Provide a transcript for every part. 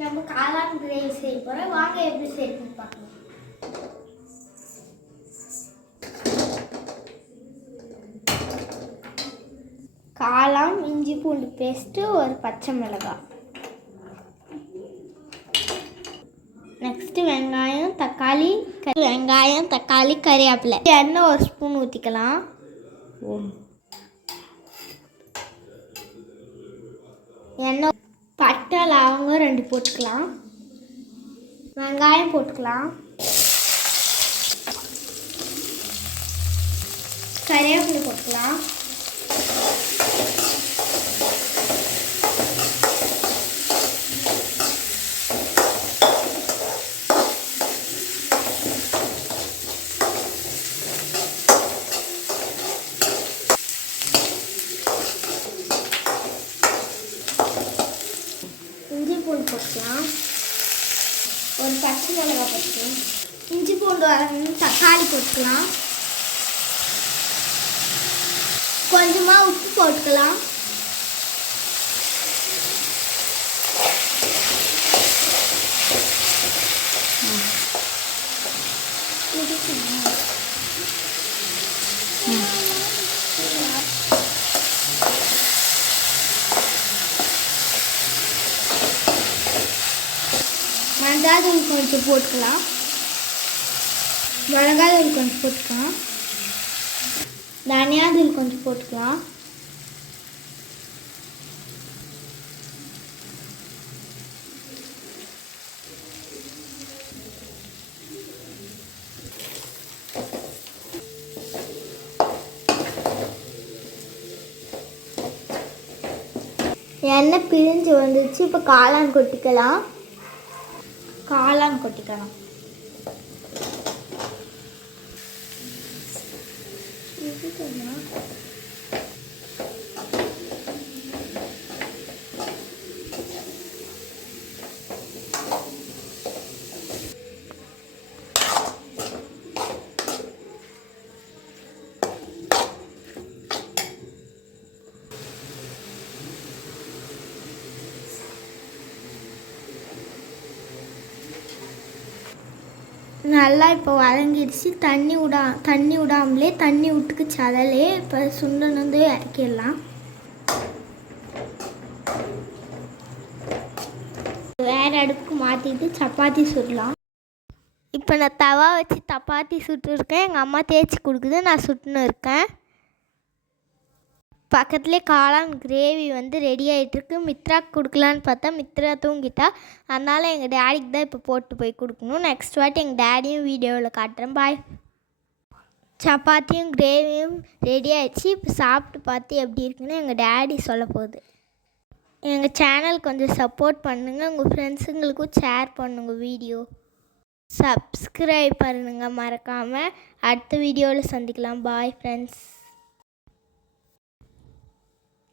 நம்ம காளான் கிரேவி செய்ய போகிறோம் வாங்க எப்படி செய்யணும்னு பார்க்கலாம். காளான் இஞ்சி பூண்டு பேஸ்ட்டு ஒரு பச்சை மிளகாய். நெக்ஸ்ட்டு வெங்காயம் தக்காளி கறி. வெங்காயம் தக்காளி கறிவேப்பிலை. எண்ணெய் ஒரு ஸ்பூன் ஊற்றிக்கலாம் எண்ணெய் பட்டை லவங்கம் ரெண்டு போட்டுக்கலாம். வெங்காயம் போட்டுக்கலாம். கறிவேப்பிலை போட்டுக்கலாம் இஞ்சி பூண்டு போட்டுக்கலாம். ஒரு பச்சை மிளகா போட்டுக்கலாம். இஞ்சி பூண்டு வரணும் தக்காளி போட்டுக்கலாம். கொஞ்சமாக உப்பு போட்டுக்கலாம். மஞ்சள் கொஞ்சம் போட்டுக்கலாம். மிளகாய் தூள் கொஞ்சம் போட்டுக்கலாம். தனியா தூள் கொஞ்சம் போட்டுக்கலாம். எண்ணெய் பிரிஞ்சு வந்துச்சு இப்போ காளான் கொட்டிக்கலாம். காளான் கொட்டிக்கலாம் நல்லா இப்போ வதங்கிடுச்சு. தண்ணி விடா தண்ணி விடாமலே தண்ணி விட்டுக்கு சதலே இப்போ சுண்டன் வந்து இறக்கிடலாம். வேறு அடுப்புக்கு மாற்றிட்டு சப்பாத்தி சுடலாம். இப்போ நான் தவா வச்சு சப்பாத்தி சுட்டுருக்கேன். எங்கள் அம்மா தேய்ச்சி கொடுக்குது. நான் சுட்டுன்னு இருக்கேன். பக்கத்துலேயே காளான் கிரேவி வந்து ரெடி ஆகிட்டுருக்கு மித்ராக்கு கொடுக்கலான்னு பார்த்தா மித்ரா தூங்கிட்டா. அதனால் எங்கள் டேடிக்கு தான் இப்போ போட்டு போய் கொடுக்கணும். நெக்ஸ்ட் வாட்டி எங்கள் டேடியும் வீடியோவில் காட்டுறேன். பாய் சப்பாத்தியும் கிரேவியும் ரெடி ஆகிடுச்சு இப்போ சாப்பிட்டு பார்த்து எப்படி இருக்குன்னு எங்கள் டேடி சொல்ல போகுது. எங்கள் சேனல் கொஞ்சம் சப்போர்ட் பண்ணுங்கள் உங்கள் ஃப்ரெண்ட்ஸுங்களுக்கும் ஷேர் பண்ணுங்கள் வீடியோ சப்ஸ்கிரைப் பண்ணுங்கள் மறக்காமல் அடுத்த வீடியோவில் சந்திக்கலாம். பாய் ஃப்ரெண்ட்ஸ்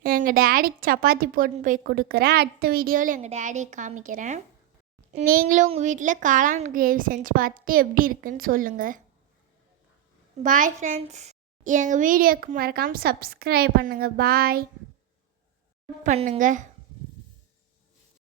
எங்கள் டேடிக்கு சப்பாத்தி போட்டுன்னு போய் கொடுக்குறேன். அடுத்த வீடியோவில் எங்கள் டேடியை காமிக்கிறேன். நீங்களும் உங்கள் வீட்டில் காளான் கிரேவி செஞ்சு பார்த்துட்டு எப்படி இருக்குன்னு சொல்லுங்கள் பாய் ஃப்ரெண்ட்ஸ் எங்கள் வீடியோக்கு மறக்காமல் சப்ஸ்கிரைப் பண்ணுங்கள் பாய் பண்ணுங்கள்